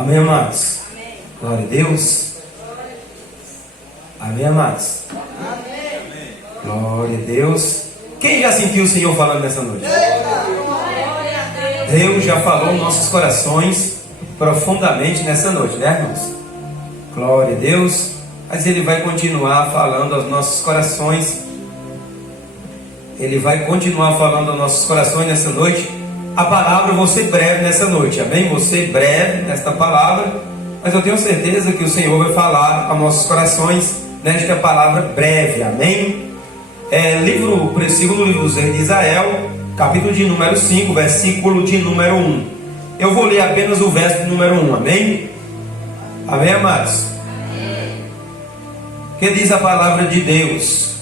Amém, amados? Amém. Glória a Deus. Amém, amados? Amém. Glória a Deus. Quem já sentiu o Senhor falando nessa noite? Deus já falou nos nossos corações profundamente nessa noite, né, irmãos? Glória a Deus. Mas Ele vai continuar falando aos nossos corações. Ele vai continuar falando aos nossos corações nessa noite. A palavra, eu vou ser breve nessa noite, amém? Vou ser breve nesta palavra, mas eu tenho certeza que o Senhor vai falar aos nossos corações nesta palavra breve, amém? Segundo livro dos Reis de Israel, capítulo de número 5, versículo de número 1. Eu vou ler apenas o verso de número 1, amém? Amém, amados? Amém. Que diz a palavra de Deus?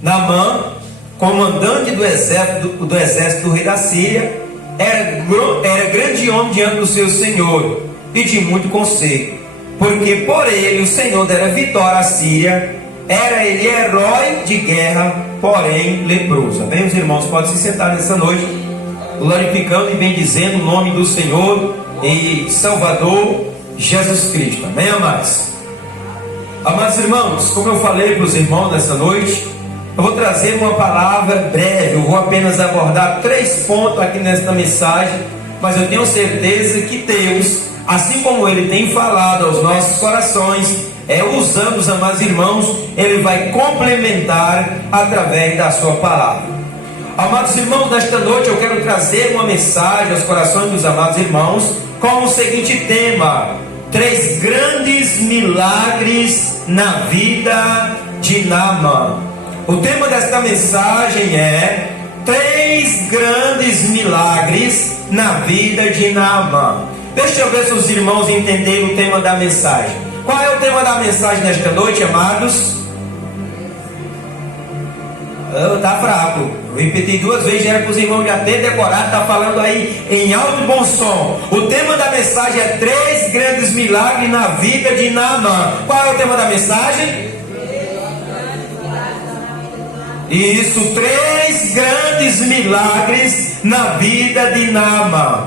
Naamã, comandante do exército do rei da Síria, era grande homem diante do seu senhor e de muito conselho, porque por ele o Senhor dera vitória à Síria. Era ele herói de guerra, porém leproso. Amém, os irmãos? Podem se sentar nessa noite, glorificando e bendizendo o nome do Senhor e Salvador Jesus Cristo. Amém, amados? Amados irmãos, como eu falei para os irmãos nessa noite, eu vou trazer uma palavra breve. Eu vou apenas abordar 3 pontos aqui nesta mensagem, mas eu tenho certeza que Deus, assim como Ele tem falado aos nossos corações, usando os amados irmãos, Ele vai complementar através da sua palavra. Amados irmãos, nesta noite eu quero trazer uma mensagem aos corações dos amados irmãos com o seguinte tema: 3 grandes milagres na vida de Naamã. O tema desta mensagem é 3 grandes milagres na vida de Naamã. Deixa eu ver se os irmãos entenderam o tema da mensagem. Qual é o tema da mensagem nesta noite, amados? Está fraco. Eu repeti 2 vezes, era para os irmãos já terem decorado. Está falando aí em alto e bom som. O tema da mensagem é 3 grandes milagres na vida de Naamã. Qual é o tema da mensagem? Isso, 3 grandes milagres na vida de Naamã.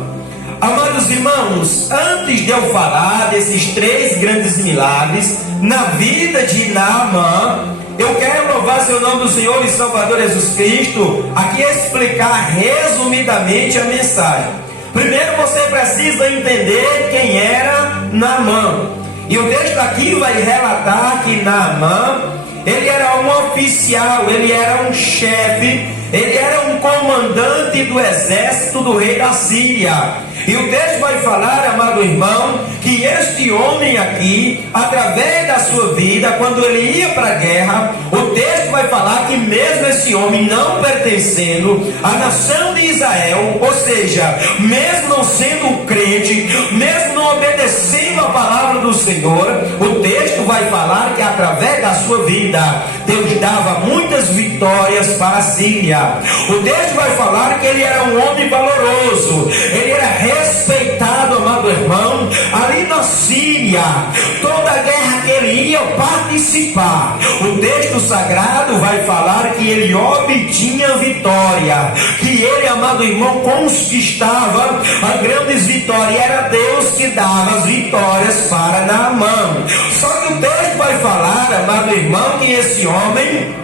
Amados irmãos, antes de eu falar desses 3 grandes milagres na vida de Naamã, eu quero louvar seu nome do Senhor e Salvador Jesus Cristo, aqui explicar resumidamente a mensagem. Primeiro você precisa entender quem era Naamã. E o texto aqui vai relatar que Naamã, ele era um oficial, ele era um chefe, ele era um comandante do exército do rei da Síria. E o texto vai falar, amado irmão, que este homem aqui, através da sua vida, quando ele ia para a guerra, o texto vai falar que mesmo esse homem não pertencendo à nação de Israel, ou seja, mesmo não sendo um crente, mesmo não obedecendo a palavra do Senhor, o texto vai falar que através da sua vida, Deus dava muitas vitórias para a Síria. O texto vai falar que ele era um homem valoroso, ele era respeitado, amado irmão, ali na Síria. Toda a guerra que ele ia participar, o texto sagrado vai falar que ele obtinha vitória, que ele, amado irmão, conquistava as grandes vitórias. Era Deus que dava as vitórias para Naamã. Só que o texto vai falar, amado irmão, que esse homem,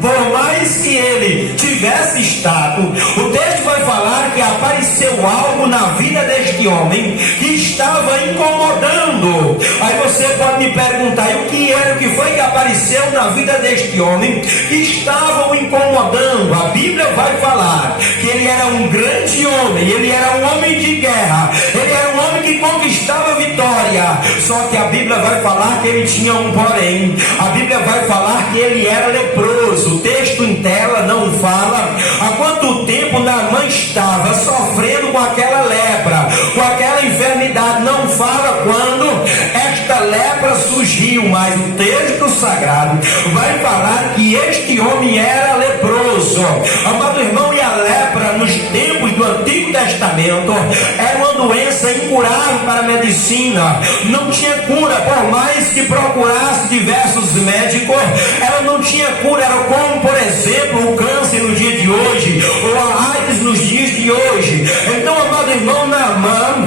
por mais que ele tivesse status, o texto vai falar que apareceu algo na vida deste homem que estava incomodando. Aí você pode me perguntar, e o que era, o que foi que apareceu na vida deste homem que estava o incomodando? A Bíblia vai falar que ele era um grande homem, ele era um homem de guerra, ele era um homem que conquistava vitória. Só que a Bíblia vai falar que ele tinha um porém. A Bíblia vai falar que ele era leproso. O texto em tela não fala há quanto tempo Naamã estava sofrendo com aquela lepra, com aquela enfermidade. Não fala quando esta lepra surgiu, mas o texto sagrado vai falar que este homem era leproso. Amado irmão, e a lepra nos tempos do Antigo Testamento era uma doença incurável para a medicina. Não tinha cura, por mais que procurasse diversos médicos, ela não tinha cura. Era como, por exemplo, o câncer no dia de hoje, ou a AIDS nos dias de hoje. Então, amado irmão, Naamã,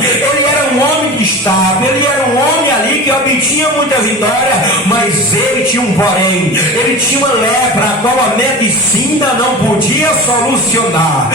estável, ele era um homem ali que obtinha muita vitória, mas ele tinha um porém, ele tinha uma lepra, a qual a medicina não podia solucionar.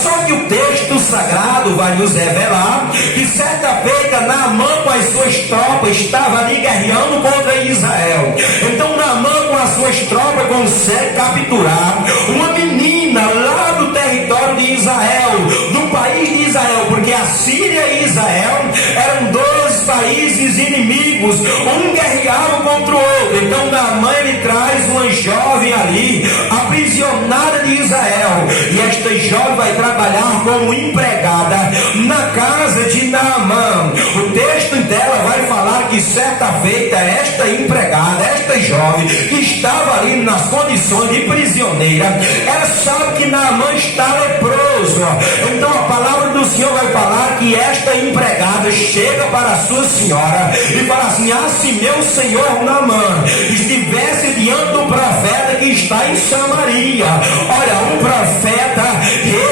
Só que o texto sagrado vai nos revelar que certa feita Naamã com as suas tropas estava ali guerreando contra Israel. Então Naamã com as suas tropas consegue capturar uma menina lá do território de Israel, do país de Israel, porque a Síria e Israel eram dois países inimigos, um guerreava contra o outro. Então Naamã ele traz uma jovem ali, aprisionada de Israel, e esta jovem vai trabalhar como empregada na casa de Naamã. O texto dela vai falar que certa feita esta empregada, esta jovem que estava ali nas condições de prisioneira, ela sabe que Naamã está leproso. Então a palavra do Senhor vai falar que esta empregada chega para a sua senhora e fala assim: se meu senhor Naamã estivesse diante do profeta que está em Samaria, olha, o profeta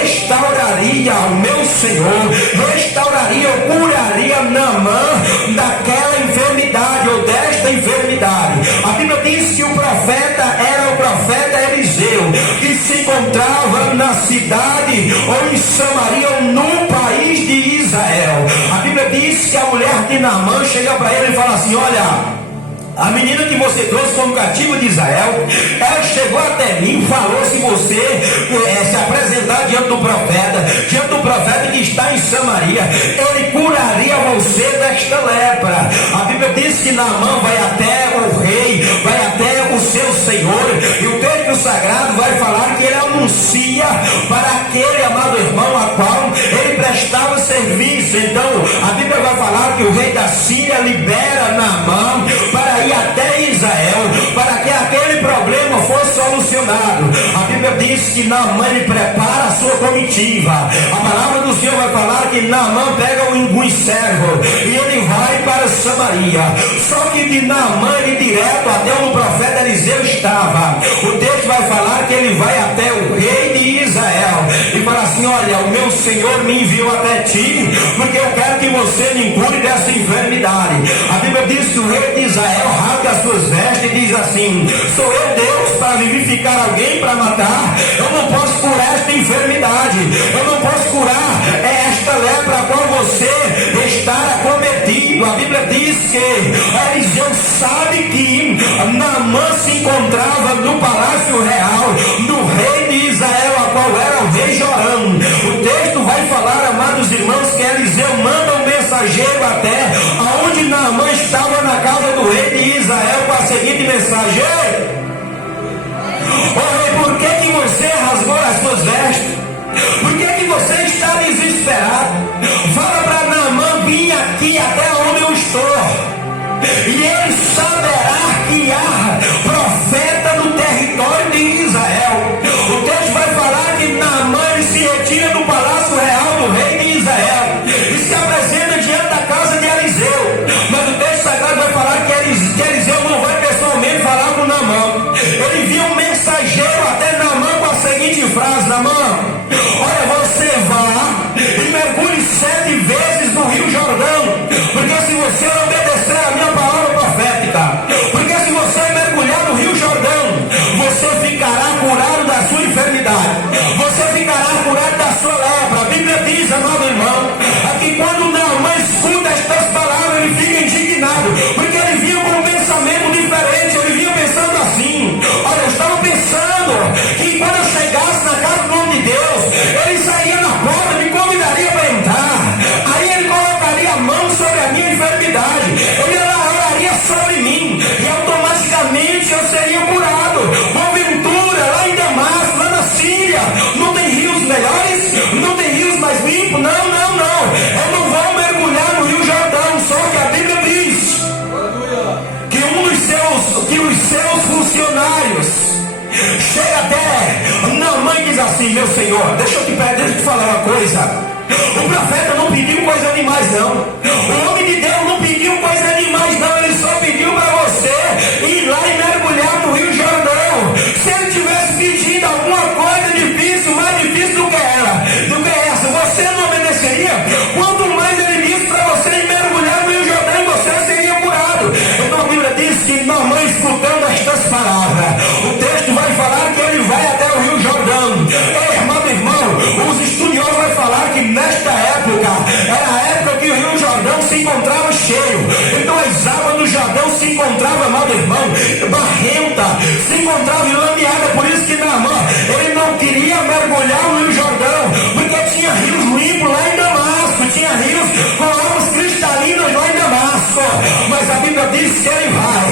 restauraria o meu senhor, restauraria ou curaria Naamã daquela enfermidade ou desta enfermidade. A Bíblia diz que o profeta era o profeta Eliseu, que se encontrava na cidade ou em Samaria ou no país de Israel. A Bíblia diz que a mulher de Naamã chega para ele e fala assim: olha, a menina que você trouxe como cativo de Israel, ela chegou até mim, falou: se você se apresentar diante do profeta que está em Samaria, ele curaria você desta lepra. A Bíblia diz que Naamã vai até o rei, vai até o seu senhor, e o texto sagrado vai falar que ele anuncia para aquele amado irmão a qual ele prestava serviço. Então a Bíblia vai falar que o rei da Síria libera Naamã para ir até Israel, para que aquele problema fosse solucionado. A Bíblia diz que Naamã ele prepara a sua comitiva. A palavra do Senhor vai falar que Naamã pega um servo e ele vai para Samaria. Só que de Naamã ele direto até onde o profeta Eliseu estava. O texto vai falar que ele vai até o rei de Israel e fala assim: olha, o meu Senhor me enviou até ti, porque eu quero que você me cure dessa enfermidade. A Bíblia diz que o rei de Israel rasga as suas vestes e diz assim: sou eu Deus para vivificar alguém, para matar? Eu não posso curar esta enfermidade, eu não posso curar esta lepra a qual você está acometido. A Bíblia diz que Eliseu sabe que Naamã se encontrava no palácio real do rei de Israel, a qual era o rei Jorão. O texto vai falar, amados irmãos, que Eliseu manda um mensageiro até aonde Naamã estava, na casa do rei de Israel, com a seguinte mensagem: por que você rasgou as suas vestes? Por que você está desesperado? Fala para Naamã vir aqui até onde eu estou, e ele saberá que há profeta no território de Israel. O texto vai falar que Naamã ele se retira do palácio real do rei de Israel e se apresenta diante da casa de Eliseu. Mas o texto sagrado vai falar que Eliseu não vai pessoalmente falar com Naamã. Ele envia um mensageiro até Naamã com a seguinte frase: Naamã, olha, você vá e mergulhe 7 vezes no Rio Jordão, porque se você obedecer a minha palavra profética, porque se você mergulhar no Rio Jordão, você ficará curado da sua enfermidade, você ficará curado da sua lepra. A Bíblia diz, amado irmão, que quando Naamã escuta estas palavras, ele fica indignado, porque ele vinha com um pensamento diferente. Ele vinha pensando assim: olha, eu estava pensando que quando eu chegasse na casa do homem de Deus, ele sairia na porta, me convidaria para entrar, aí ele colocaria a mão sobre a minha enfermidade, ele oraria sobre mim, e automaticamente eu seria curado. Porventura, lá em Damasco, lá na Síria, não tem rios melhores? Não tem rios mais limpos? Não. Eu não vou mergulhar no Rio Jordão. Só que a Bíblia diz que os seus funcionários chega até Naamã e diz assim: meu senhor, deixa eu te falar uma coisa. O profeta não pediu coisa demais, não. O homem de Deus não pediu coisa demais, não. Ele só pediu para você ir lá e mergulhar no Rio Jordão. Se ele tivesse pedido alguma coisa difícil, mais difícil do que essa, você não obedeceria? Quanto mais ele disse para você ir mergulhar no Rio Jordão. que o Rio Jordão se encontrava cheio. Então as águas do Jordão se encontravam, amado irmão, barrenta, se encontrava enlameada. Por isso que Naamã, ele não queria mergulhar no Rio Jordão, porque tinha rios limpos lá em Damasco, tinha rios com águas cristalinas lá em Damasco. Mas a Bíblia diz que ele vai,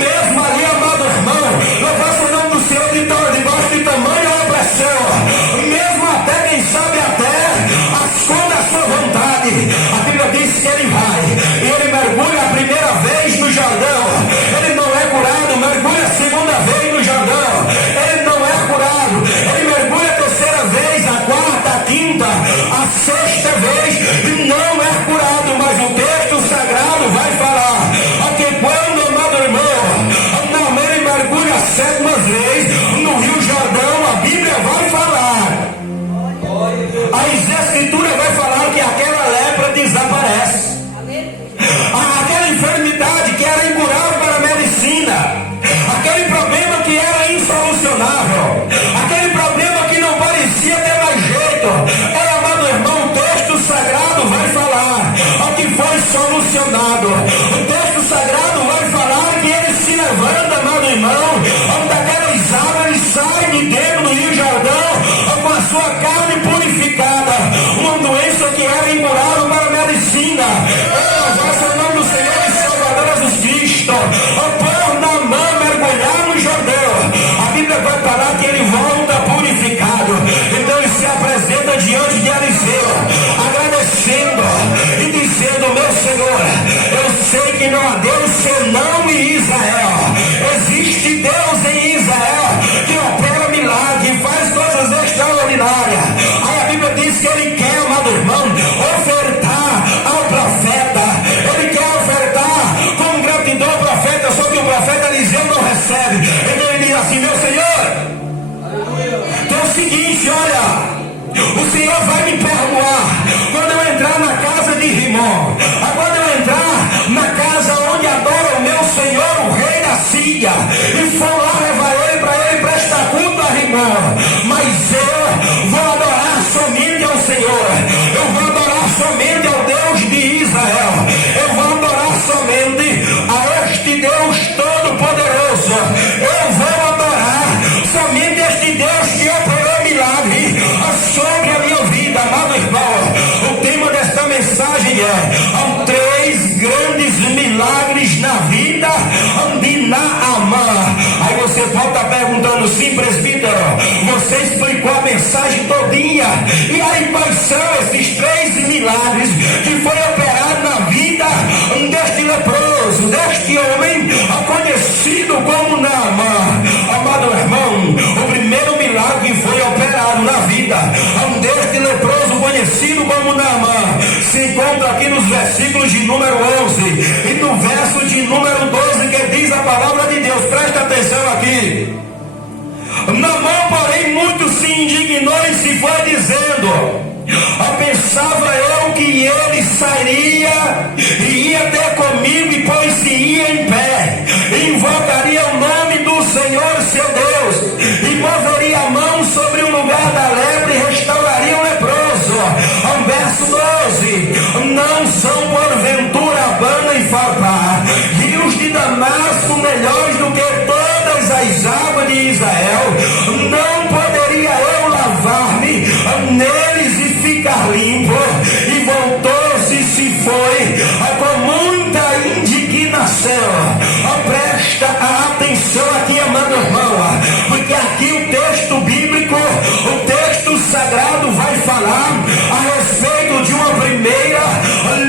mesmo ali, amado irmão, louvado o nome do Senhor, debaixo de tamanha opressão, mesmo até, quem sabe até as da sua vontade, a Bíblia diz que ele vai, e ele mergulha a primeira vez no Jordão, ele não é curado, mergulha a segunda vez no Jordão, ele não é curado, ele mergulha a terceira vez, a quarta, a quinta, a sexta vez, e não é curado. Mas o texto sagrado vai falar que quando, amado irmão, Naamã ele mergulha a sétima vez no Rio Jordão, a Bíblia vai falar, a Escritura vai falar que aquela lepra desaparece. Aquela enfermidade que era incurável para a medicina, aquele problema que era insolucionável, aquele problema que não parecia ter mais jeito, amado irmão, o texto sagrado vai falar que foi solucionado. O texto sagrado vai falar que ele se levanta, amado irmão, daquelas águas, ele sai de dentro do Rio Jordão com a sua carne purificada, uma doença que era incurável para a medicina. Louvado o nome do Senhor e Salvador Jesus Cristo, por Naamã mergulhar no Jordão, a Bíblia vai falar que ele volta purificado. Então ele se apresenta diante de Eliseu, agradecendo e dizendo: meu Senhor, eu sei que não há Deus senão em Israel, existe Deus em Israel que opera milagre, que faz coisas extraordinárias. Aí a Bíblia diz que ele quer, amado irmão, ofertar ao profeta, ele quer ofertar com gratidão ao profeta, só que o profeta Eliseu não recebe. Então ele diz assim: meu Senhor, então é o seguinte, olha, o Senhor vai me perdoar quando eu entrar na casa de Rimon, quando eu entrar na casa onde adora o meu Senhor, o rei da Síria, e for lá levar ele para ele prestar culto a Rimon. Mas eu vou adorar somente ao Senhor, eu vou adorar somente ao Deus de Israel, eu vou adorar somente a este Deus Todo-Poderoso, eu vou adorar somente este Deus que operou milagre sobre a minha vida. Amado irmão, o tema desta mensagem é: três grandes milagres na vida de Naamã. Aí você pode estar perguntando: sim, presbítero, você explicou a mensagem todinha, e aí quais são esses três milagres que foi operado na vida deste leproso, deste homem conhecido como Naamã? Amado irmão, o primeiro milagre que foi operado na vida deste leproso conhecido como Naamã se encontra aqui nos versículos de número 11 e no verso de número 12, que diz a palavra de Deus. Presta atenção aqui. Naamã, porém, muito se indignou e se foi dizendo: pensava eu que ele sairia e ia ter comigo, e pôs-se-ia em pé, invocaria o nome do Senhor seu Deus, e moveria a mão sobre o lugar da lepra e restauraria o leproso. Verso 12: não são porventura Abana e Farpar, rios de Damasco, melhores do que todas as águas de Israel? Não poderia eu lavar-me neles e ficar limpo? E voltou-se e se foi com muita indignação. Presta atenção aqui, amado irmão, porque aqui o texto bíblico, o texto sagrado vai falar a respeito de uma primeira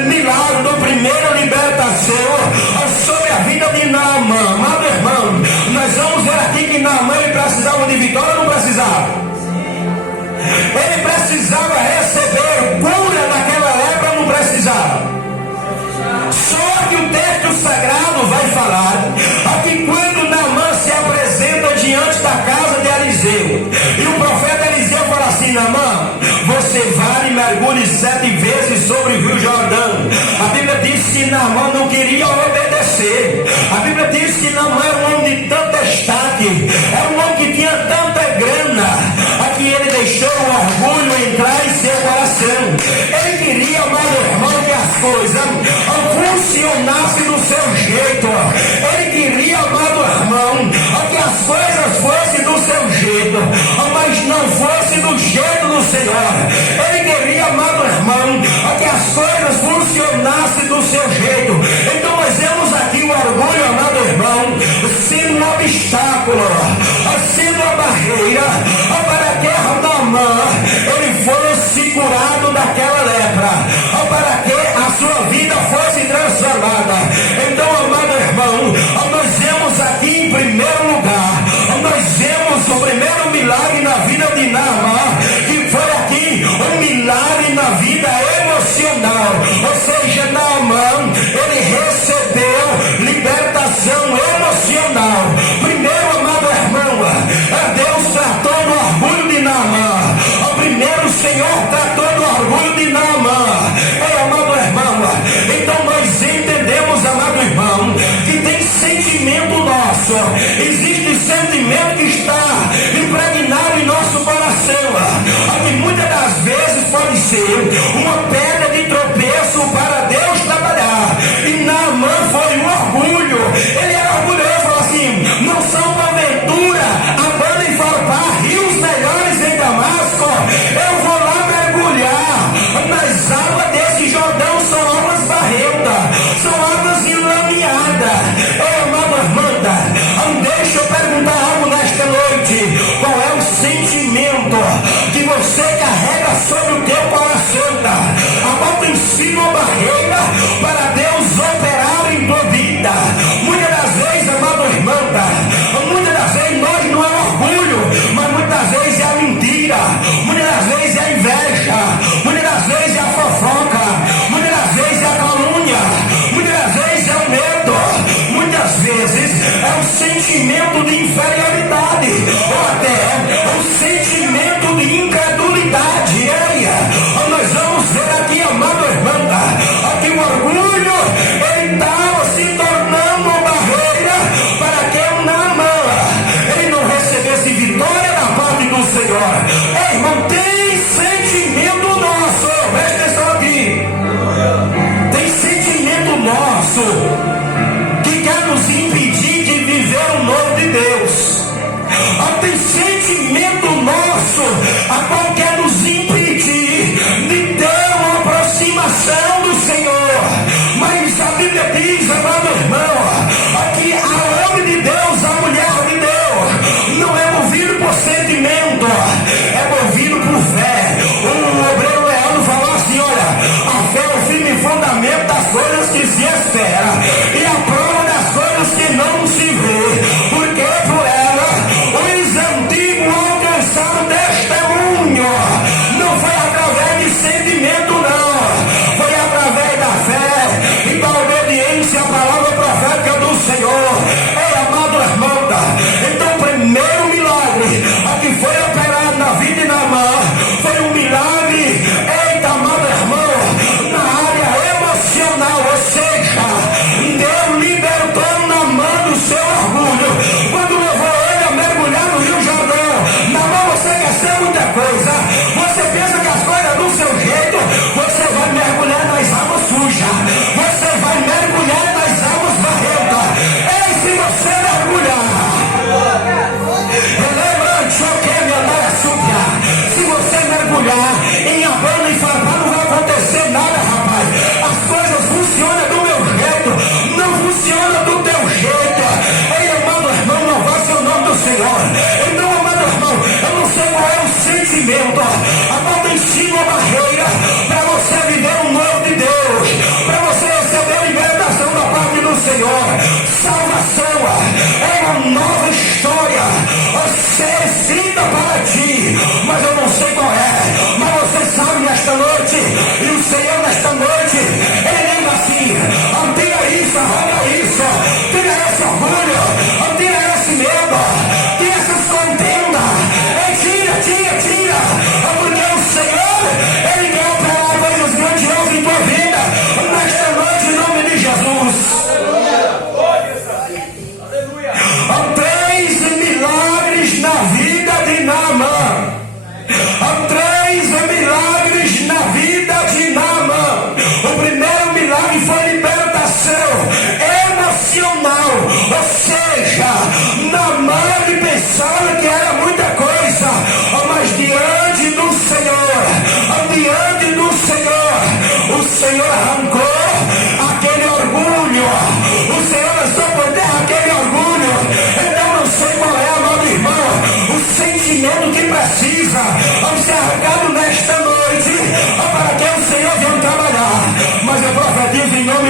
milagre, de uma primeira libertação sobre a vida de Naamã. Amado irmão, nós vamos ver aqui que Naamã ele precisava de vitória ou não precisava? Ele precisava receber cura daquela lepra ou não precisava? Só que o texto sagrado vai falar que quando Naamã se apresenta diante da casa de Eliseu, e o profeta Eliseu fala assim: Naamã, você vai e mergulhe 7 vezes sobre o Rio Jordão. A Bíblia diz que Naamã não queria obedecer. A Bíblia diz que Naamã era um homem de tanto destaque, era um homem que tinha tanta grana, que ele deixou o orgulho entrar em seu coração. Ele queria, amado irmão, que a coisas funcionassem do seu jeito. Ele queria, amado irmão, que as coisas fossem do seu jeito, mas não fosse do jeito do Senhor. Ele queria, amado irmão, que as coisas funcionassem do seu jeito. Então nós vemos aqui o orgulho, amado irmão, sendo um obstáculo, sendo uma barreira para que Naamã ele fosse curado daquela lepra, para que a sua vida fosse transformada. Então, amado irmão, nós vemos aqui em primeiro lugar, nós vemos o primeiro milagre na vida de Naamã, que foi aqui um milagre na vida emocional. Ou seja, Naamã ele recebeu libertação emocional. Primeiro, amado irmão, Deus tratou do orgulho de Naamã. Primeiro o Senhor tratou do orgulho de Naamã. Amado irmão, então nós entendemos, amado irmão, que tem sentimento nosso. Existe sentimento que está impregnado em nosso coração, que muitas das vezes pode ser uma pedra de tropeço para Deus trabalhar. E Naamã foi um orgulho. Ele era orgulhoso, falou assim: não são porventura Abana e Farpar, rios melhores em Damasco? Eu vou lá mergulhar nas águas desse Jordão, são águas barrentas, são águas enlameadas. Amada irmã, deixa eu perguntar algo nesta noite. Qual é o sentimento que você carrega sobre o teu coração? A qual tem sido uma barreira para Deus operar em tua vida? Muitas das vezes, amado irmão, muitas das vezes nós não é orgulho, mas muitas das vezes é a mentira, muitas das vezes é a inveja, muitas das vezes é a fofoca, muitas das vezes é a calúnia, muitas das vezes é o medo, muitas vezes é um sentimento de inferioridade, ou até um sentimento de incredulidade. Nós vamos ver aqui, amado irmão, aqui o orgulho ele estava se tornando uma barreira para que o Naamã ele não recebesse vitória da parte do Senhor. Irmão, tem sentimento nosso, presta atenção aqui, tem sentimento nosso que quer nos impedir de viver o novo de Deus. Tem sentimento nosso a qual quer nos impedir de ter uma aproximação do Senhor. Mas a Bíblia diz, amado irmão, que a homem de Deus, a mulher de Deus, não é movido por sentimento, é movido por fé. O obreiro Leandro falou assim: olha, a fé é o firme fundamento das coisas que se espera e a prova das coisas que não se vê, porque por ela os antigos alcançaram testemunho. Não foi através de sentimento, não, foi através da fé e da obediência à palavra profética do Senhor. Amado irmão, então o primeiro milagre que foi operado na vida de Naamã foi um milagre, amado irmão, na área emocional, ou seja,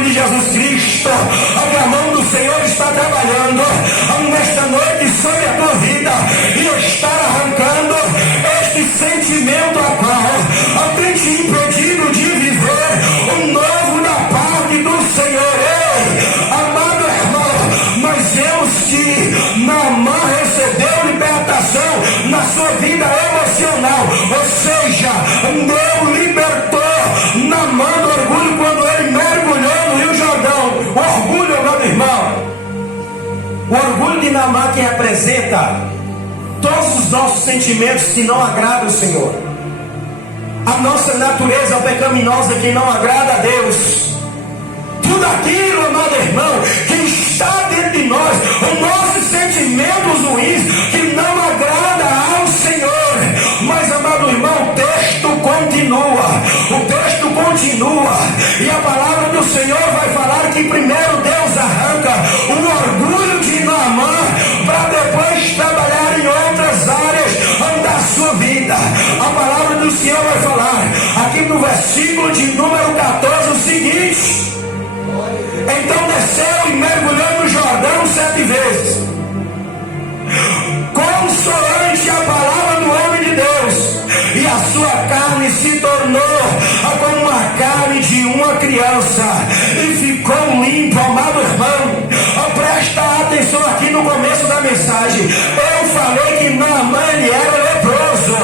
de Jesus Cristo, a mão do Senhor está trabalhando nesta noite sobre a tua vida e está arrancando este sentimento a qual tem te impedido de viver o novo da parte do Senhor. Ei, amado irmão, nós vemos que Naamã recebeu libertação na sua vida emocional, ou seja, Deus libertou Naamã do orgulho quando ele mergulhou no Rio Jordão. O orgulho, meu irmão, o orgulho de Naamã que representa todos os nossos sentimentos que não agradam o Senhor, a nossa natureza pecaminosa que não agrada a Deus, tudo aquilo, amado irmão, que está dentro de nós, os nossos sentimentos ruins que não agrada ao Senhor. Mas, amado irmão, o texto continua, e a palavra do Senhor vai falar que primeiro Deus arranca o orgulho de Naamã para depois trabalhar em outras áreas da sua vida. A palavra do Senhor vai falar aqui no versículo de número 14 o seguinte: então desceu e mergulhou no Jordão 7 vezes, consoante a palavra do homem de Deus, e a sua carne se tornou como a carne de uma criança, e ficou limpo. Amado irmão, presta atenção aqui no começo da mensagem. Eu falei que Naamã ele era leproso,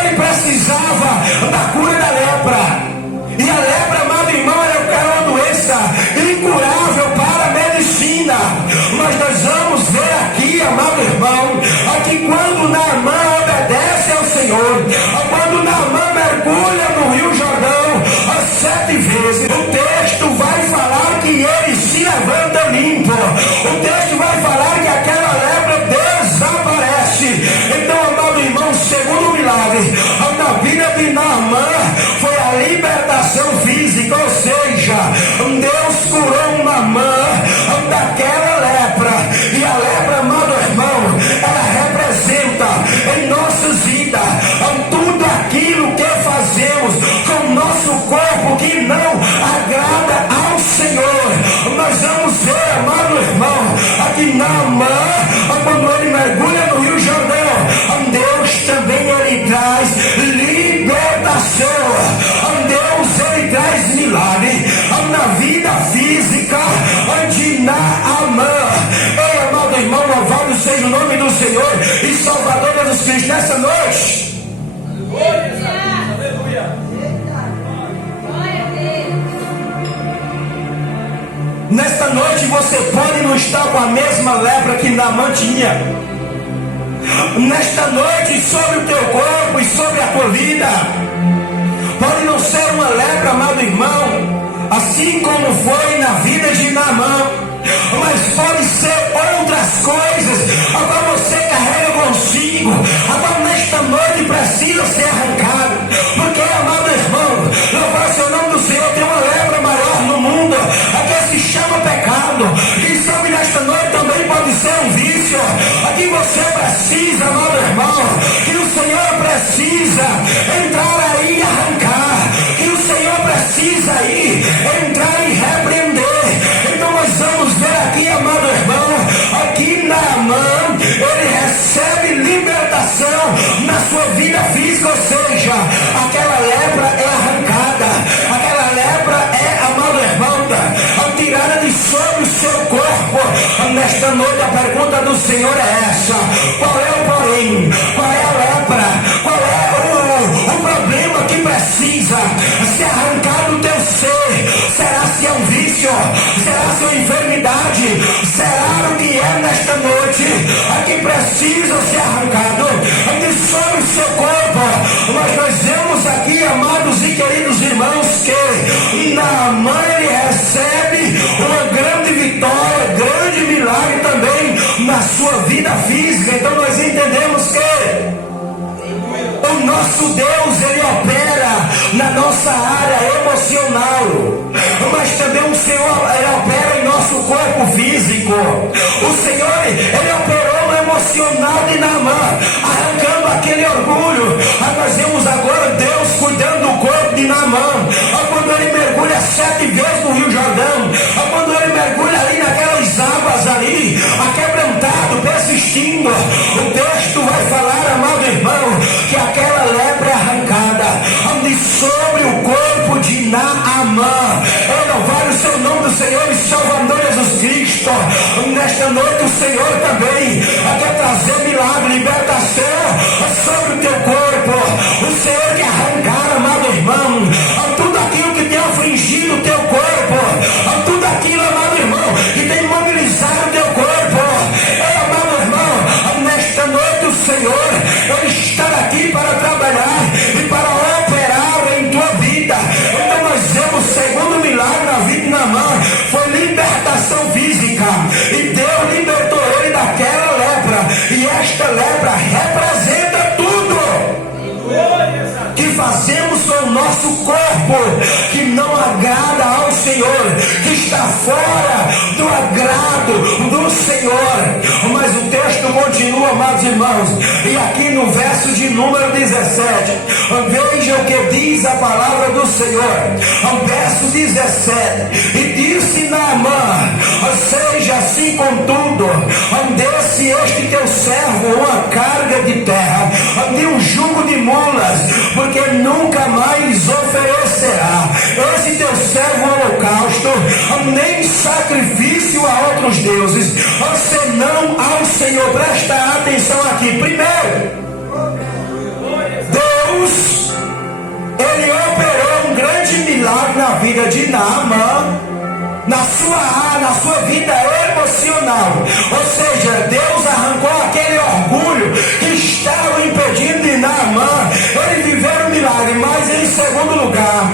ele precisava da cura da lepra, e a lepra, amado irmão, era uma doença incurável para a medicina. Mas nós vamos ver aqui, amado irmão, aqui quando Naamã obedece ao Senhor, quando Naamã mergulha no Rio Jordão 7 vezes, o texto vai falar que ele se levanta limpo. O texto vai falar que aquela lepra desaparece. Então, amado irmão, segundo milagre na vida de Naamã foi a libertação física, ou seja, Deus curou Naamã daquela lepra. E a lepra, amado irmão, ela representa em nossas vidas tudo aquilo que fazemos com o nosso corpo que não agrada ao Senhor. Nós vamos ver, amado irmão, aqui Naamã, quando ele mergulha no Rio Jordão, Deus também ele traz libertação. Deus ele traz milagre na vida física de Naamã. Ei, amado irmão, louvado seja o nome do Senhor e Salvador Jesus Cristo nessa noite. Aleluia. Nesta noite você pode não estar com a mesma lepra que Naamã tinha. Nesta noite, sobre o teu corpo e sobre a tua vida, pode não ser uma lepra, amado irmão, assim como foi na vida de Naamã, mas pode ser outras coisas a qual você carrega consigo, a qual nesta noite precisa ser arrancado. Porque, amado irmão, louvado seja o nome do Senhor, tem uma lepra maior no mundo, a que se chama pecado. E sabe, nesta noite também pode ser um vício, a que você precisa, amado irmão, que o Senhor precisa entrar aí e arrancar, que o Senhor precisa aí entrar e repreender. Então nós vamos ver aqui, amado irmão, aqui Naamã, ele recebe libertação na sua vida física, ou seja, aquela lepra é arrancada, aquela lepra é, amado irmão, tirada de sobre o seu corpo. Nesta noite a pergunta do Senhor é essa: qual é o porém? Qual é a lepra? Qual é o problema que precisa ser arrancado do teu ser? Será se é um vício? Será se é uma enfermidade? Será o que é nesta noite? A que precisa ser arrancado de sobre o seu corpo. Mas nós vemos aqui, amados e queridos irmãos, que Naamã ele recebe uma grande vitória, grande milagre também na sua vida física. Então nós entendemos que o nosso Deus ele opera na nossa área emocional, mas também o Senhor ele opera em nosso corpo físico. O Senhor ele operou no emocional de Naamã, arrancando aquele orgulho. Nós vemos agora Deus cuidando do corpo de Naamã. Quando ele mergulha 7 vezes no Rio Jordão, quando ele mergulha ali naquelas águas ali, aquebrantado, persistindo, o texto vai falar, amado irmão, que aquela lepra é arrancada de sobre o corpo de Naamã. Louvar o seu nome do Senhor e Salvador Jesus Cristo. Nesta noite o Senhor também quer trazer milagre, libertação sobre o teu corpo. O Senhor quer arrancar, amado irmão, tudo aquilo que tem afligido o teu corpo, tudo aquilo, amado irmão, que tem mobilizado o teu corpo. Amado irmão, nesta noite o Senhor Ele está aqui para trabalhar e para operar em tua vida. Então nós vemos o segundo milagre na vida de Naamã, foi libertação física, e Deus libertou ele daquela lepra, e esta lepra representa tudo que fazemos com o nosso corpo que não agrada ao Senhor, que está fora do agrado do Senhor. Mas o texto continua, amados irmãos, e aqui no verso de número 17, veja o que diz a palavra do Senhor, verso 17: e disse Naamã, seja assim contudo, desse este teu servo uma carga de terra, de um jugo de mulas, porque nunca mais oferecerá esse teu servo holocausto, nem sacrifício a outros deuses, senão ao Senhor. Presta atenção aqui. Primeiro, Deus, Ele operou um grande milagre na vida de Naamã, na sua vida emocional. Ou seja, Deus arrancou aquele orgulho que estava impedindo de Naamã ele viver um milagre. Mas em segundo lugar,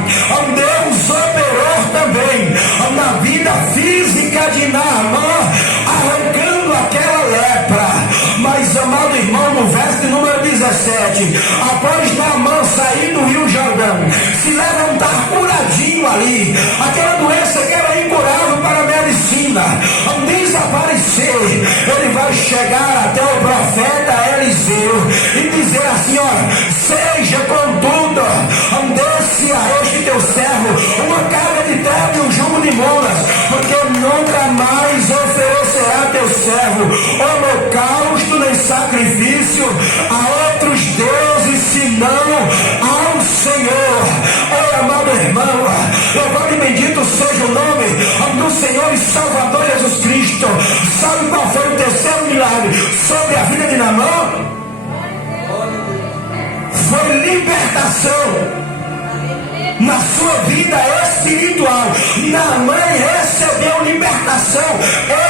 Deus operou também na vida física de Naamã, arrancando aquela lepra. Mas, amado irmão, no verso de número 17, após Naamã sair do Rio Jordão, se levantar curadinho ali, aquela doença que era incurável para a medicina, desaparecer, ele vai chegar até o profeta Eliseu e dizer assim: olha, seja contudo, desse a este teu servo uma carga de terra e um jugo de mulas, porque nunca mais oferecerá teu servo holocausto nem sacrifício a outros deuses, senão ao Senhor. Amado irmão, louvado e bendito seja o nome do Senhor e Salvador Jesus Cristo. Sabe qual foi o terceiro milagre sobre a vida de Naamã? Foi libertação na sua vida espiritual. Naamã recebeu libertação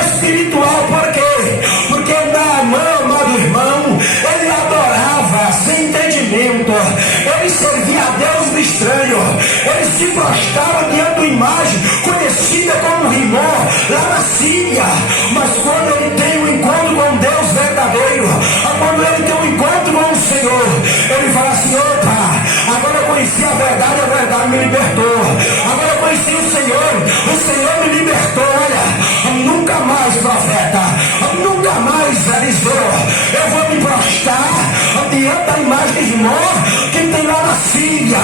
espiritual. Por quê? Porque Naamã, amado irmão, ele adorava sem entendimento, ele servia a Deus estranho, ele se prostrava diante de uma imagem conhecida como Rimó, lá na Síria. Mas quando ele tem um encontro com Deus verdadeiro, quando ele tem um encontro com o Senhor, ele fala assim: opa, agora eu conheci a verdade me libertou. Agora eu conheci o Senhor me libertou. Olha, nunca mais, profeta, nunca mais, Eliseu, eu vou me prostrar diante da imagem de Rimó que tem lá na Síria.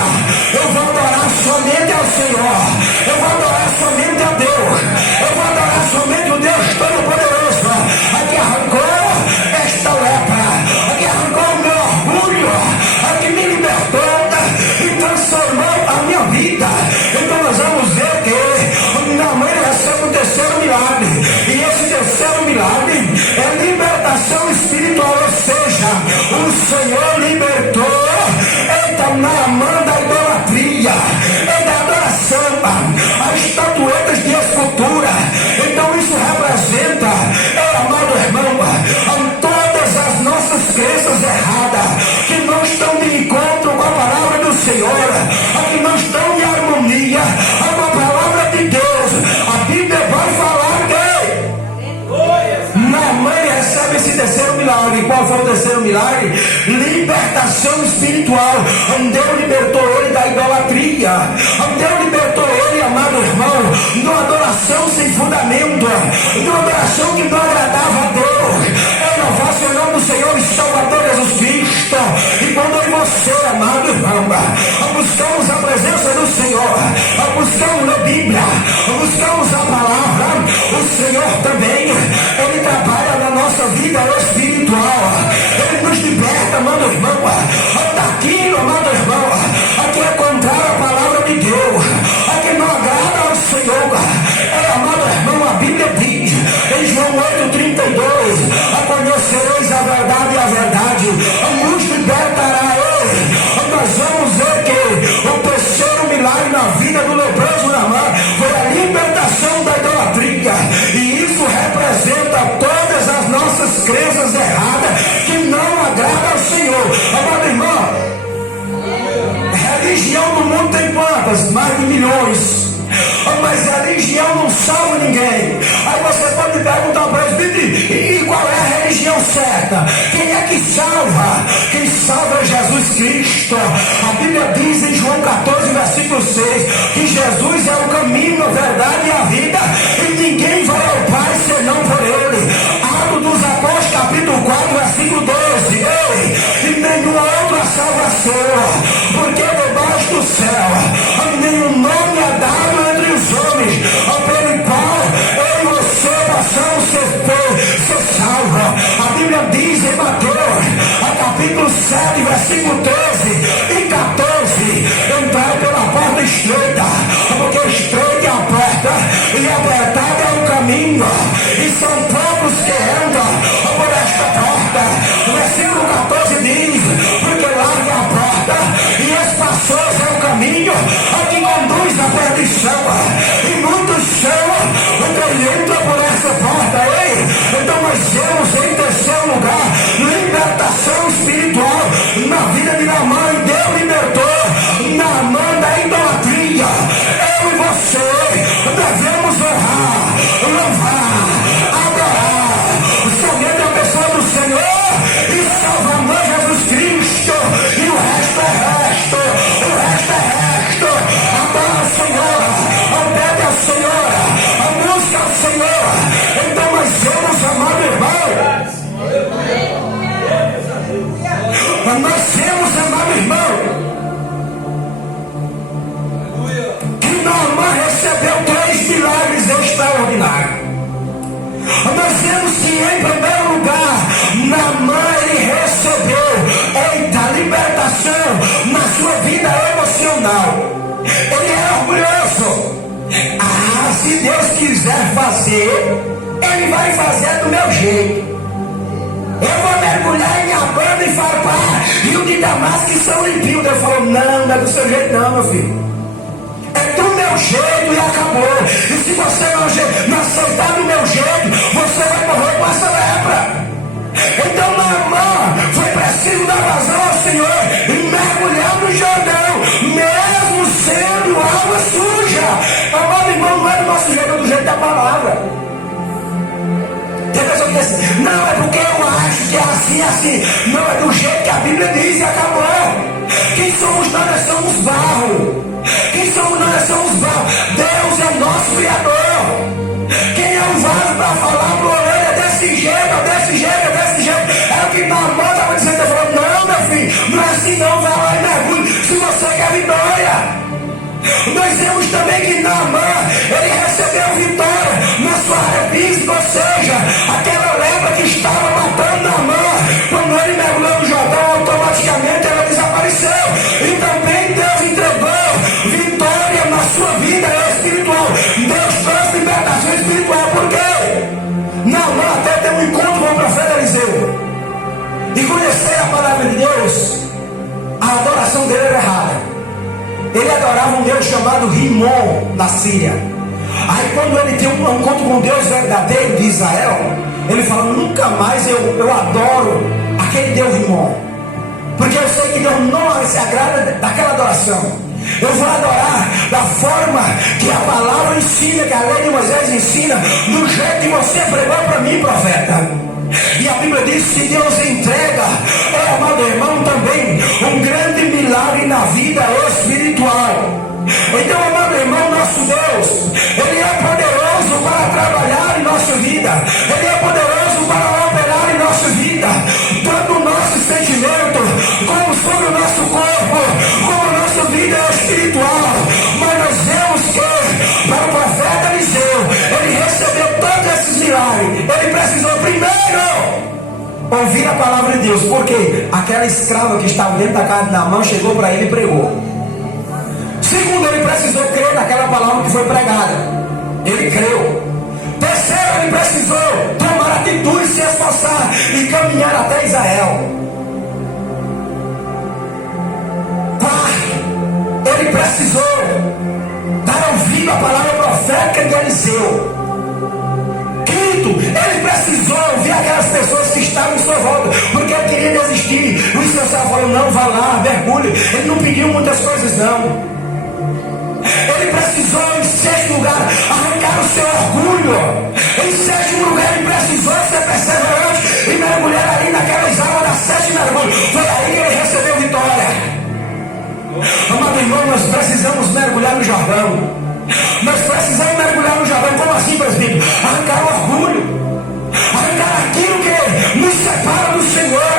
Eu vou adorar somente ao Senhor, eu vou adorar somente a Deus, eu vou adorar somente o Deus Todo-Poderoso, a que arrancou esta lepra, a que arrancou o meu orgulho, a que me libertou e transformou a minha vida. Então nós vamos ver que Naamã recebe o terceiro milagre, e esse terceiro milagre é libertação espiritual. Ou seja, o Senhor libertou Naamã da idolatria, da adoração a estatuetas de escultura. Então isso representa, amado irmão, todas as nossas crenças erradas que não estão de encontro com a palavra do Senhor, que não estão em harmonia com a palavra de Deus. A Bíblia vai falar que Naamã recebe esse terceiro milagre. Qual foi o terceiro milagre? Libertação espiritual. Deus libertou ele da idolatria. Deus libertou ele, amado irmão, de uma adoração sem fundamento, de uma adoração que não agradava a Deus. Louvar-se o nome do Senhor e Salvador Jesus Cristo. E quando eu e você, amado irmão, buscamos a presença do Senhor, buscamos quantas? Mais de milhões. Mas a religião não salva ninguém. Aí você pode perguntar para eles: e qual é a religião certa? Quem é que salva? Quem salva é Jesus Cristo. A Bíblia diz em João 14, versículo 6, que Jesus é o caminho, a verdade e a vida, e ninguém vai ao Pai senão por Ele. Atos dos Apóstolos, capítulo 4, versículo 12. Ei, e nenhuma outra salvação, porque debaixo do céu nenhum nome é dado entre os homens, pelo qual eu e você possamos ser salvos. A Bíblia diz em Mateus, capítulo 7, versículo 13 e 14: entrar pela porta estreita, porque estreita é a porta e apertada é o caminho, e são poucos que entram por esta porta. O versículo 14 diz: porque larga é a porta e espaçoso é o caminho que conduz à perdição, e muitos são que entram por essa porta. Ei, então nós temos em terceiro lugar libertação espiritual na vida de Naamã. E Deus libertou Naamã da idolatria. Eu e você devemos honrar, louvar, adorar somente a pessoa do Senhor e Salvador Jesus Cristo, e o resto é resto, o resto é resto. Adora o Senhor, obede ao Senhor, busca ao Senhor. Então nós temos, amado irmão, nós temos, amado irmão, que Naamã recebeu 3 milagres extraordinários. Nós vemos que, em primeiro lugar, Naamã ele recebeu libertação na sua vida emocional. Ele é orgulhoso. Se Deus quiser fazer, Ele vai fazer do meu jeito. Eu vou mergulhar em minha banda e farpar rio de Damasco que são limpinhos. Deus falou: não é do seu jeito não, meu filho. É do meu jeito e acabou. E se você não aceitar do meu jeito, você vai morrer com essa lepra. Então Naamã foi preciso dar vazão ao Senhor e mergulhar no Jordão, mesmo sendo água suja. Amado irmão, não é do nosso jeito, é do jeito da palavra. Tem pessoa que diz assim: não, é porque eu acho que é assim, assim. Não, é do jeito que a Bíblia diz e acabou. Quem somos nós? Nós somos barro. Quem somos nós? Nós somos barro. Deus é nosso Criador. Quem é o vaso para falar para o orelha? É desse jeito, desse jeito, desse jeito. É o que Naamã estava dizendo. Ele falou: não, meu filho, não é assim não. Vai lá e mergulhe se você quer vitória. Nós vemos também que Naamã ele recebeu vitória na sua área física, ou seja, aquela lepra que estava matando Naamã, quando ele mergulhou no Jordão, automaticamente ela desapareceu. E também Deus entregou vitória na sua vida espiritual. Deus trouxe libertação espiritual. Por quê? Naamã até teve um encontro com o profeta Eliseu e conhecer a palavra de Deus. A adoração dele era errada. Ele adorava um Deus chamado Rimon, na Síria. Aí quando ele tem um encontro com Deus verdadeiro de Israel, ele fala: nunca mais eu adoro aquele Deus Rimon, porque eu sei que Deus não se agrada daquela adoração. Eu vou adorar da forma que a palavra ensina, que a lei de Moisés ensina, do jeito que você pregou para mim, profeta. E a Bíblia diz que Deus entrega, amado irmão, também um grande milagre na vida espiritual. Então, amado irmão, nosso Deus, Ele é poderoso para trabalhar em nossa vida. Ele é poderoso para operar em nossa vida, tanto o nosso sentimento, como sobre o nosso corpo, como a nossa vida espiritual. Mas nós vemos que, para o profeta Eliseu, ele recebeu todos esses milagres. Ele precisou primeiro ouvir a palavra de Deus, porque aquela escrava que estava dentro da casa de Naamã chegou para ele e pregou. Segundo, ele precisou crer naquela palavra que foi pregada. Ele creu. Terceiro, ele precisou tomar atitude, se esforçar e caminhar até Israel. Quarto, ele precisou dar ouvido à palavra profética de Eliseu. Quinto, ele precisou ouvir aquelas pessoas que estavam em sua volta, porque ele queria desistir. O Senhor falou: não, vá lá, mergulhe. Ele não pediu muitas coisas não. ele precisou, em sexto lugar, arrancar o seu orgulho. Em sétimo lugar, ele precisou ser perseverante e mergulhar ali naquelas águas da sétima mergulho. Foi aí que ele recebeu vitória. Amado irmão, nós precisamos mergulhar no Jordão. Nós precisamos mergulhar no Jordão. Como assim, presbítero? Arrancar o orgulho, arrancar aquilo que nos separa do Senhor,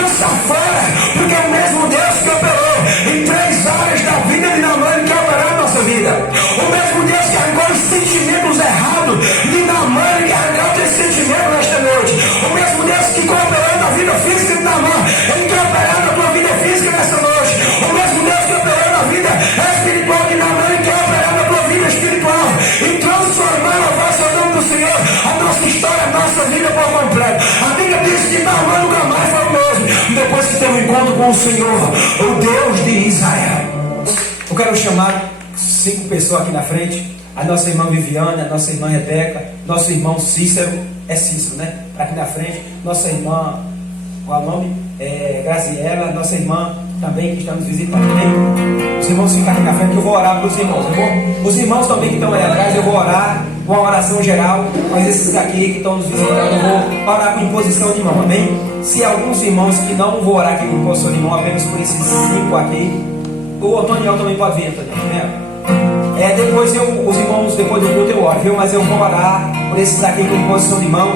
lançar fora, porque é o mesmo Deus que operou em 3 áreas da vida de Naamã que operou na nossa vida. O mesmo Deus que arrancou os sentimentos errados de Naamã que arrancou os sentimentos nesta noite. O mesmo Deus que cooperou na vida física de Naamã, ele quer operar na tua vida física nessa noite. O mesmo Deus que operou na vida espiritual de Naamã, ele quer operar na tua vida espiritual e transformar a voz ao nome do Senhor, a nossa história, a nossa vida por completo. A Bíblia diz que Naamã nunca mais foi o mesmo depois que teve um encontro com o Senhor, o Deus de Israel. Eu quero chamar 5 pessoas aqui na frente. A nossa irmã Viviane, a nossa irmã Rebeca, nosso irmão Cícero, Cícero, né? Aqui na frente, nossa irmã, qual é o nome? Graziela, nossa irmã também que está nos visitando também. Os irmãos ficam aqui na frente que eu vou orar para os irmãos, tá bom? Os irmãos também que estão aí atrás, eu vou orar uma oração geral, mas esses aqui que estão nos visitando, eu vou orar com imposição de mão, amém? Se alguns irmãos que não vou orar aqui com imposição de mão, apenas por esses 5 aqui, o Antônio também pode vir, Antônio, né? Depois os irmãos, depois do culto eu oro, viu? Mas eu vou orar por esses aqui com imposição de mão,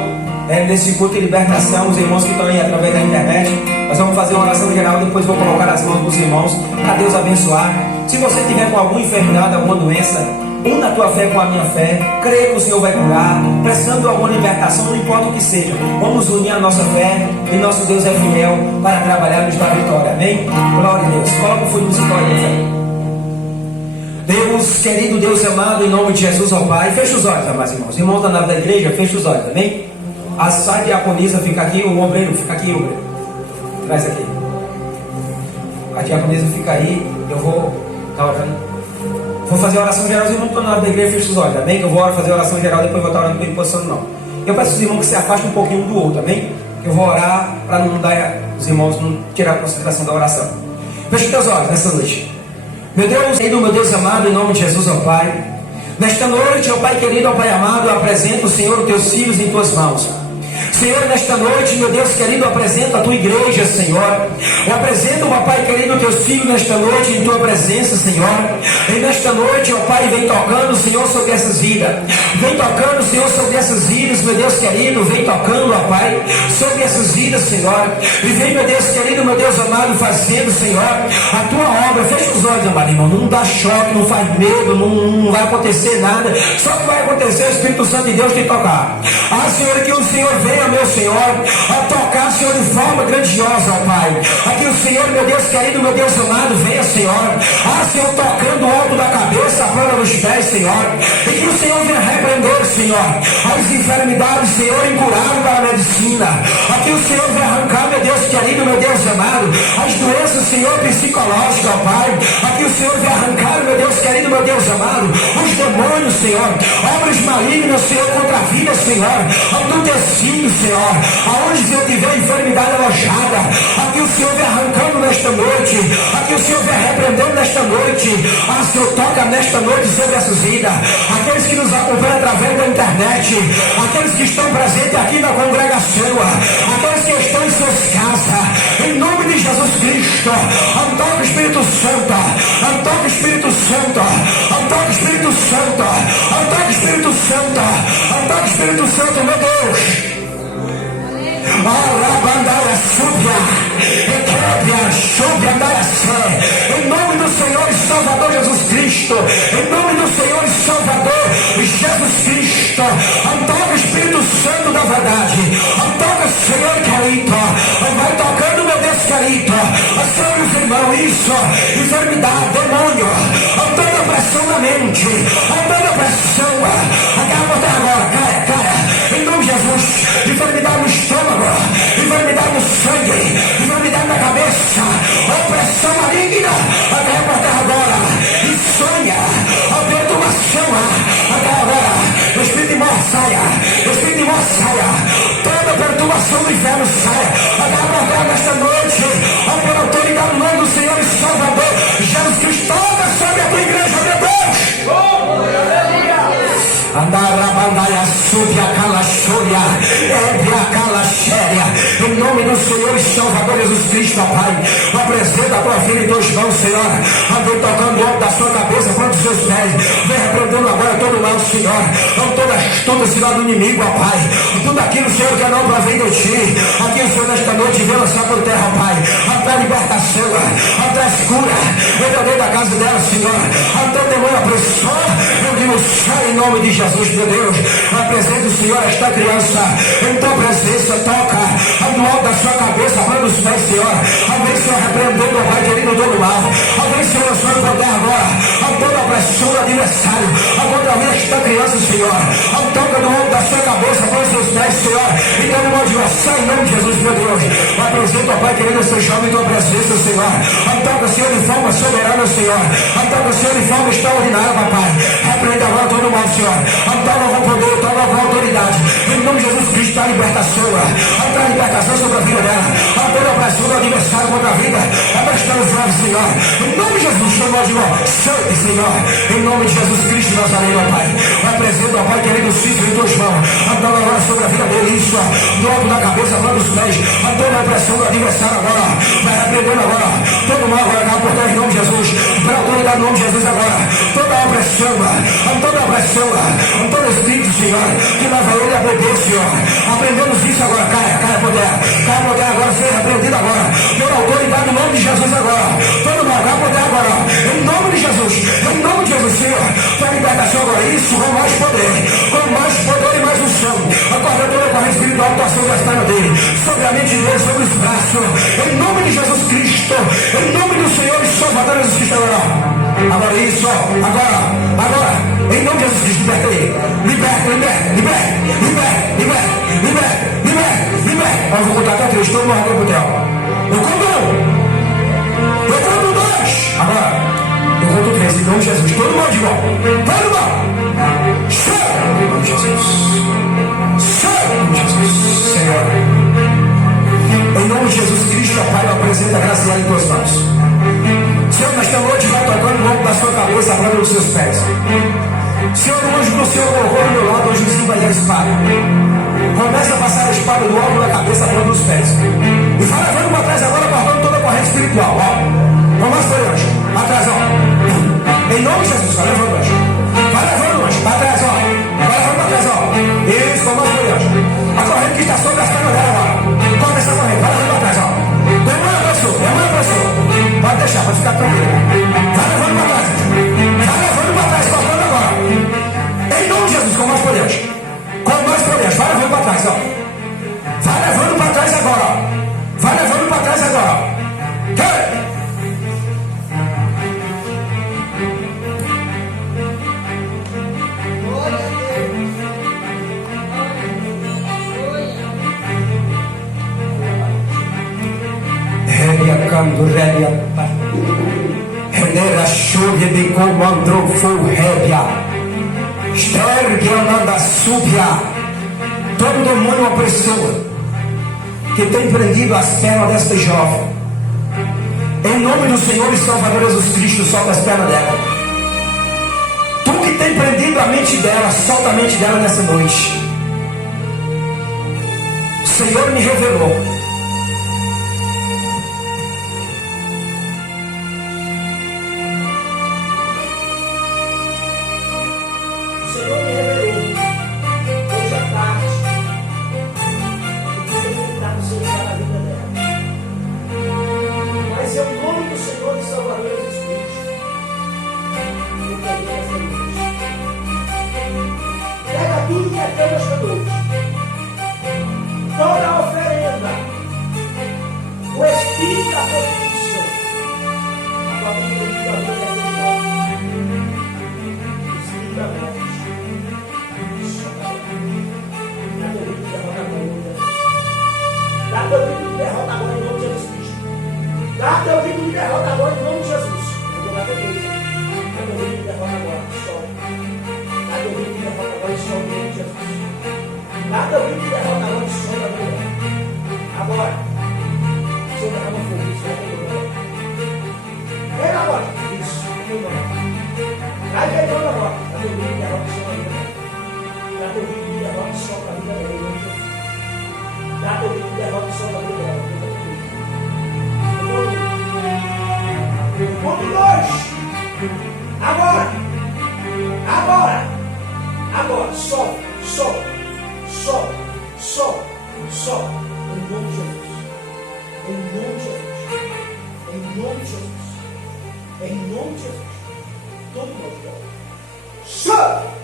nesse culto de libertação, os irmãos que estão aí através da internet. Nós vamos fazer uma oração geral, depois vou colocar as mãos dos irmãos, para Deus abençoar. Se você tiver com alguma enfermidade, alguma doença, una a tua fé com a minha fé, creia que o Senhor vai curar, precisando de alguma libertação, não importa o que seja, vamos unir a nossa fé, e nosso Deus é fiel para trabalhar nos dar vitória, amém? Glória a Deus. Coloca o fundo musical aí, Deus querido, Deus amado, em nome de Jesus, ó Pai, fecha os olhos, amados irmãos. Irmãos da nave da igreja, fecha os olhos, amém? A sai diaconisa fica aqui, o obreiro fica aqui, obreiro. Traz aqui. A diaconisa fica aí, eu vou. Tá orando. Vou fazer a oração geral, os irmãos da nave da igreja, fecha os olhos, amém? Eu vou fazer a oração geral, depois vou estar orando com posição não. Eu peço aos irmãos que se afastem um pouquinho um do outro, amém? Eu vou orar para não dar os irmãos não tirar a consideração da oração. Feche teus olhos nessa noite. Meu Deus querido, meu Deus amado, em nome de Jesus, ó Pai, nesta noite, ó Pai querido, ó Pai amado, eu apresento, Senhor, os teus filhos em tuas mãos. Senhor, nesta noite, meu Deus querido, apresento a tua igreja, Senhor. Eu apresento, ó Pai querido, teus filhos nesta noite em tua presença, Senhor. E nesta noite, ó Pai, vem tocando, Senhor, sobre essas vidas. Vem tocando, Senhor, sobre essas vidas, meu Deus querido. Vem tocando, ó Pai, sobre essas vidas, Senhor. E vem, meu Deus querido, meu Deus amado, fazendo, Senhor, a tua obra. Fecha os olhos, amado irmão. Não dá choque, não faz medo, não vai acontecer nada. Só que vai acontecer o Espírito Santo de Deus te tocar. Ah, Senhor, que o Senhor venha, meu Senhor, a tocar, Senhor, de forma grandiosa, ó Pai. Aqui o Senhor, meu Deus querido, meu Deus amado, venha, Senhor. Ah, Senhor, tocando o alto da cabeça, a planta dos pés, Senhor. E que o Senhor venha repreender, Senhor, as enfermidades, Senhor, incuradas para a medicina. Aqui o Senhor venha arrancar, meu Deus querido, meu Deus amado, as doenças, Senhor, psicológicas, ó Pai. Aqui o Senhor venha arrancar, meu Deus querido, meu Deus amado, os demônios, Senhor, obras malignas, Senhor, contra a vida, Senhor, do teu filho, Senhor, aonde, Senhor, tiver enfermidade alojada, aqui o Senhor vem arrancando nesta noite, aqui o Senhor vem repreendendo nesta noite. Ah, Senhor, toca nesta noite sobre essas vidas, aqueles que nos acompanham através da internet, aqueles que estão presentes aqui na congregação, aqueles que estão em suas casas, em nome de Jesus Cristo. Toca o Espírito Santo, toca o Espírito Santo, toca o Espírito Santo, toca o Espírito Santo, toca o Espírito Santo, meu Deus. Em nome do Senhor e Salvador Jesus Cristo, em nome do Senhor e Salvador Jesus Cristo, toca o Espírito Santo da verdade, toca o Senhor querido, vai tocando, meu Deus querido, sobre os irmãos, isso, enfermidade, demônio, toda pressão na mente, toda pressão, até agora, caia, em nome de Jesus, enfermidade no estômago, enfermidade no sangue, enfermidade na cabeça, opressão maligna, até a porta agora, insônia, perturbação, até agora, espírito de morte saia, espírito de morte saia, toda perturbação do inferno saia, até a porta nesta noite, por autoridade do nome do Senhor e Salvador, Jesus Cristo, toca sobre a tua igreja, meu Deus. Andarabandaia, subia calaxoria, ebia calaxéria. Em nome do Senhor e Salvador Jesus Cristo, Pai, apresenta a tua filha em tuas mãos, Senhor. Andei tocando o alto da sua cabeça, quanto dos seus pés. Vem repreendendo agora todo o mal, Senhor. Toda astuta, Senhor, do inimigo, ó Pai. Tudo aquilo, Senhor, que não provém de ti. Aqui, Senhor, nesta noite, vem lançar por terra, Pai. Até a libertação, até a cura. Entra dentro da casa dela, Senhor. Até o demônio opressor. Eu digo, sai em nome de Jesus, meu Deus. Apresenta o Senhor esta criança. Em tua presença, toca do alto da sua cabeça, manda os pés, Senhor. Alguém, Senhor, repreendendo, ó Pai, querido, todo mal. Alguém, Senhor, lançando por terra agora. A toda a opressão do adversário. A contra mim, esta criança, Senhor. A toca do alto da sua cabeça, manda os seus pés, Senhor. Então, no modo de sai em nome de Jesus, meu Deus. Apresenta, ó Pai, querido, esse jovem em tua presença, Senhor. A toca, Senhor, de forma soberana, Senhor. A toca, Senhor, de forma extraordinária, papai. Repreenda agora todo o mal, Senhor. A toca com poder, a toca com autoridade. Em nome de Jesus Cristo, a libertação. A libertação sobre a vida dela. A toda a opressão do adversário contra a vida. Abaixando os olhos, Senhor. Em nome de Jesus, chamou de nós. Sangue, Senhor. Em nome de Jesus Cristo, Nazareno, ó Pai. Apresenta, ó Pai, querido Cícero em tuas mãos. A toca agora sobre a vida dele, isso, ó. Do alto da cabeça, manda os pés. A toda a opressão do adversário agora. Vai repreendendo agora. Todo mal agora, cá por trás, em nome de Jesus. Para a autoridade, em nome de Jesus agora. Toda a opressão, todo espírito, Senhor, que leva ele a beber, Senhor. Aprendemos isso agora. Caia poder agora, ser repreendido agora. Toda autoridade, em nome de Jesus agora. Todo mal, caia poder agora. Em nome de Jesus, Senhor. Tua libertação agora. Isso, com mais poder e mais unção. Acorda toda a corrente espiritual, atuação das pernas dele. Sobre a mente dele, sobre os braços. Em nome de Jesus Cristo. Em nome do Senhor e Salvador Jesus Cristo agora. Agora isso, agora, em nome de Jesus Cristo, liberta ele. Liberta. Eu vou contar até 3, todo mundo arrancou pro céu. Eu conto 2. Agora, eu conto 3, em nome de Jesus. Todo mundo de volta. Todo mundo. Sai, em nome de Jesus. Senhor. Em nome de Jesus Cristo, Pai, eu apresento a graça em tuas mãos. Senhor, nesta noite vai tocando o alto da sua cabeça, a planta dos seus pés. Senhor, o anjo do Senhor colocou ao meu lado, hoje sim vai dar a espada. Começa a passar a espada do alto da cabeça, a planta dos pés. E vai levando para trás agora, guardando toda a corrente espiritual. Vamos por anjo. Atrás, Em nome de Jesus, vai levando anjo. Vai levando anjo. Para trás, Vai levando para trás, Isso, vamos por anjo. A corrente que está sobre as pernas dela agora. Corta essa corrente, vai levando para trás, Demônio opressor. Pode deixar, pode ficar tranquilo. Vai levando para trás, tocando agora. Em nome de Jesus, com mais poder. Vai levando para trás, Vai levando para trás agora. Renera chuvia de comandro fulrébia. Stergia manda súbia. Todo demônio opressor que tem prendido as pernas desta jovem, em nome do Senhor e Salvador Jesus Cristo, solta as pernas dela. Tu que tem prendido a mente dela, solta a mente dela nessa noite. O Senhor me revelou. Toda a oferenda, o Espírito da Constituição, a família do Senhor o Espírito da morte, dá teu grito de derrota agora em nome de Jesus Cristo. Dá teu grito de derrota agora em nome de Jesus. Eu vou dar teu grito. Dá teu grito de derrota agora, só. Dá teu grito de derrota agora, só em nome de Jesus. derrota e sopra a vida dela. Dá teu grito de derrota e sopra a vida dela. Ponto 2. Agora. Sopra. Em nome de Jesus. Em nome de Jesus. Todo mundo de volta. Sopra.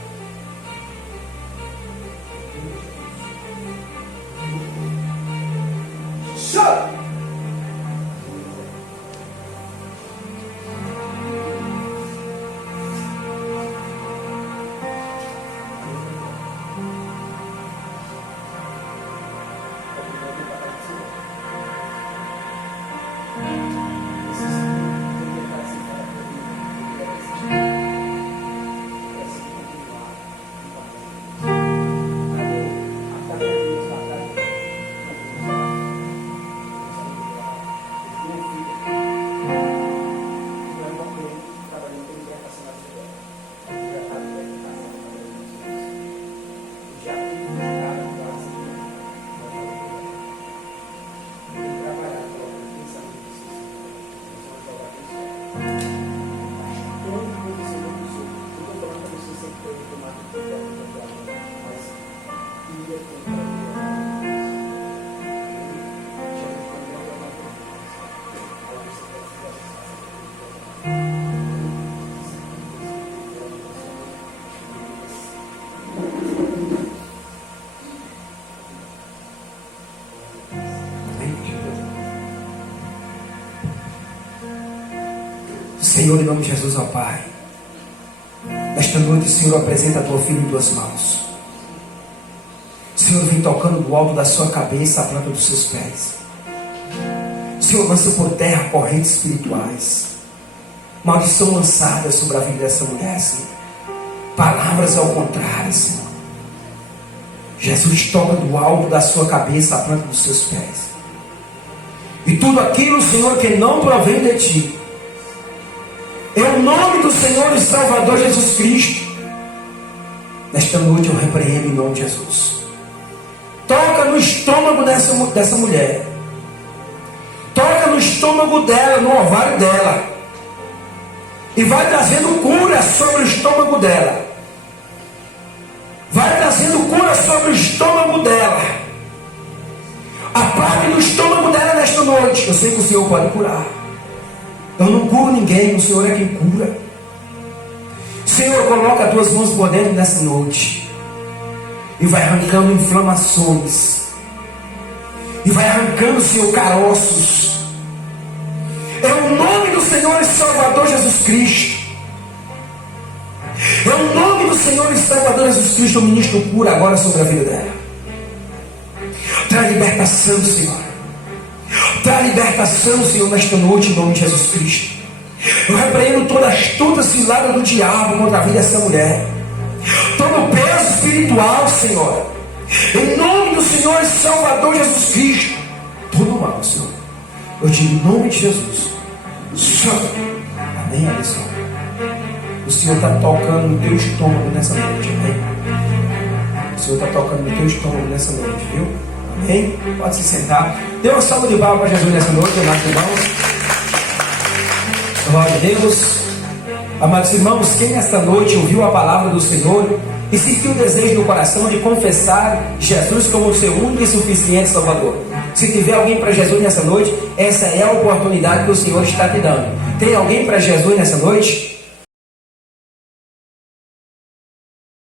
Senhor, em nome de Jesus, ó Pai, nesta noite, Senhor, apresenta a tua filha em tuas mãos. Senhor, vem tocando do alto da sua cabeça a planta dos seus pés. Senhor, lança por terra correntes espirituais, maldição lançada sobre a vida dessa mulher, Senhor. Palavras ao contrário, Senhor. Jesus, toca do alto da sua cabeça a planta dos seus pés. E tudo aquilo, Senhor, que não provém de Ti, em nome do Senhor e Salvador Jesus Cristo, nesta noite eu repreendo em nome de Jesus. Toca no estômago dessa mulher. Toca no estômago dela, no ovário dela. E vai trazendo cura sobre o estômago dela. Vai trazendo cura sobre o estômago dela. Apague no estômago dela nesta noite. Eu sei que o Senhor pode curar. Eu não curo ninguém, o Senhor é quem cura. Senhor, coloca as tuas mãos por dentro nessa noite. E vai arrancando inflamações. E vai arrancando, Senhor, caroços. É o nome do Senhor e Salvador Jesus Cristo. É o nome do Senhor e Salvador Jesus Cristo. Eu ministro cura agora sobre a vida dela. Traz libertação, Senhor. Traz libertação, Senhor, nesta noite, em nome de Jesus Cristo. Eu repreendo toda astuta cilada do diabo contra a vida dessa mulher. Todo peso espiritual, Senhor. Em nome do Senhor e Salvador Jesus Cristo. Todo mal, Senhor. Eu digo em nome de Jesus. Santo. Amém, Alisson. O Senhor está tocando no teu estômago nessa noite, amém? O Senhor está tocando no teu estômago nessa noite, viu? Amém? Pode se sentar. Dê uma salva de palmas para Jesus nessa noite, amados irmãos. Glória a Deus. Amados irmãos, quem esta noite ouviu a palavra do Senhor e sentiu o desejo no coração de confessar Jesus como o seu único e suficiente Salvador, se tiver alguém para Jesus nessa noite, essa é a oportunidade que o Senhor está te dando. Tem alguém para Jesus nessa noite?